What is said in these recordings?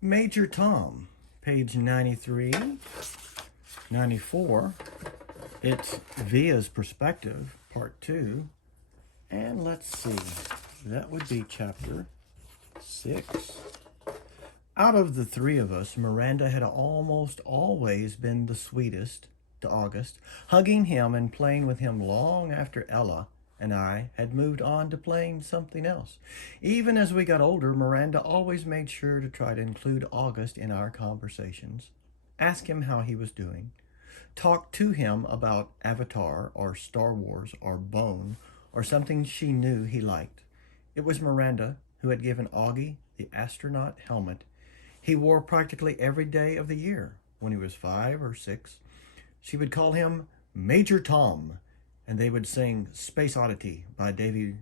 Major Tom, page 93, 94. It's Via's Perspective, part 2. And let's see, that would be chapter 6. Out of the three of us, Miranda had almost always been the sweetest to August, hugging him and playing with him long after Ella and I had moved on to playing something else. Even as we got older, Miranda always made sure to try to include August in our conversations, ask him how he was doing, talk to him about Avatar or Star Wars or Bone or something she knew he liked. It was Miranda who had given Augie the astronaut helmet he wore practically every day of the year when he was 5 or 6. She would call him Major Tom, and they would sing Space Oddity by David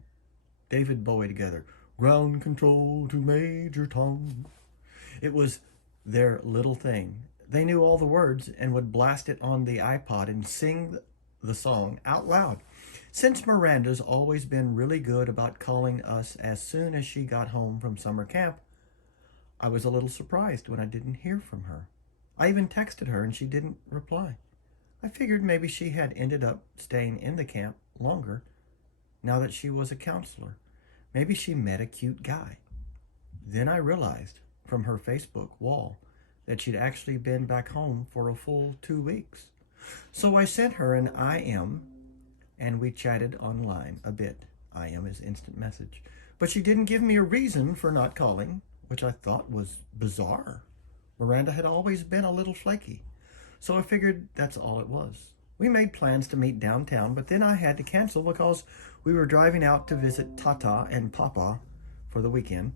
Bowie together. Ground control to Major Tom. It was their little thing. They knew all the words and would blast it on the iPod and sing the song out loud. Since Miranda's always been really good about calling us as soon as she got home from summer camp, I was a little surprised when I didn't hear from her. I even texted her and she didn't reply. I figured maybe she had ended up staying in the camp longer now that she was a counselor. Maybe she met a cute guy. Then I realized from her Facebook wall that she'd actually been back home for a full 2 weeks. So I sent her an IM and we chatted online a bit. IM is instant message. But she didn't give me a reason for not calling, which I thought was bizarre. Miranda had always been a little flaky, so I figured that's all it was. We made plans to meet downtown, but then I had to cancel because we were driving out to visit Tata and Papa for the weekend.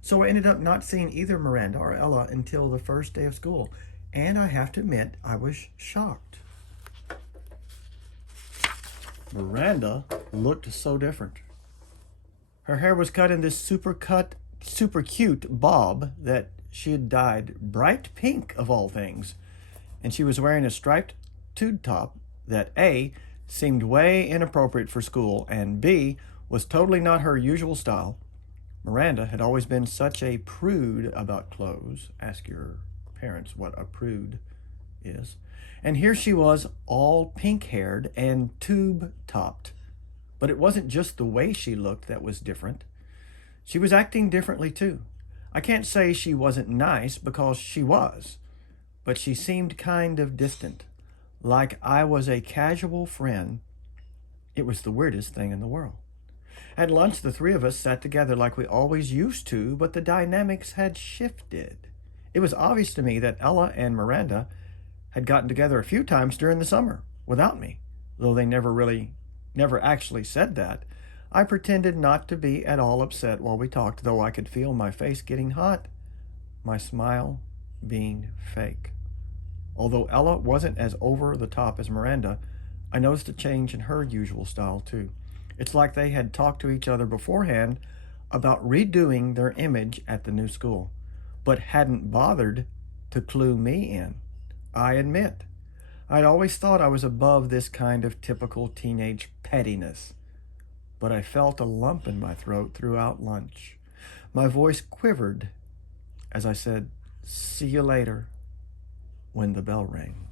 So I ended up not seeing either Miranda or Ella until the first day of school, and I have to admit I was shocked. Miranda looked so different. Her hair was cut in this super cute bob that she had dyed bright pink of all things, and she was wearing a striped tube top that A, seemed way inappropriate for school, and B, was totally not her usual style. Miranda had always been such a prude about clothes. Ask your parents what a prude is. And here she was, all pink-haired and tube-topped. But it wasn't just the way she looked that was different. She was acting differently too. I can't say she wasn't nice because she was, but she seemed kind of distant, like I was a casual friend. It was the weirdest thing in the world. At lunch, the three of us sat together like we always used to, but the dynamics had shifted. It was obvious to me that Ella and Miranda had gotten together a few times during the summer without me, though they never actually said that. I pretended not to be at all upset while we talked, though I could feel my face getting hot, my smile being fake. Although Ella wasn't as over the top as Miranda, I noticed a change in her usual style too. It's like they had talked to each other beforehand about redoing their image at the new school, but hadn't bothered to clue me in. I admit, I'd always thought I was above this kind of typical teenage pettiness, but I felt a lump in my throat throughout lunch. My voice quivered as I said, "See you later," when the bell rang.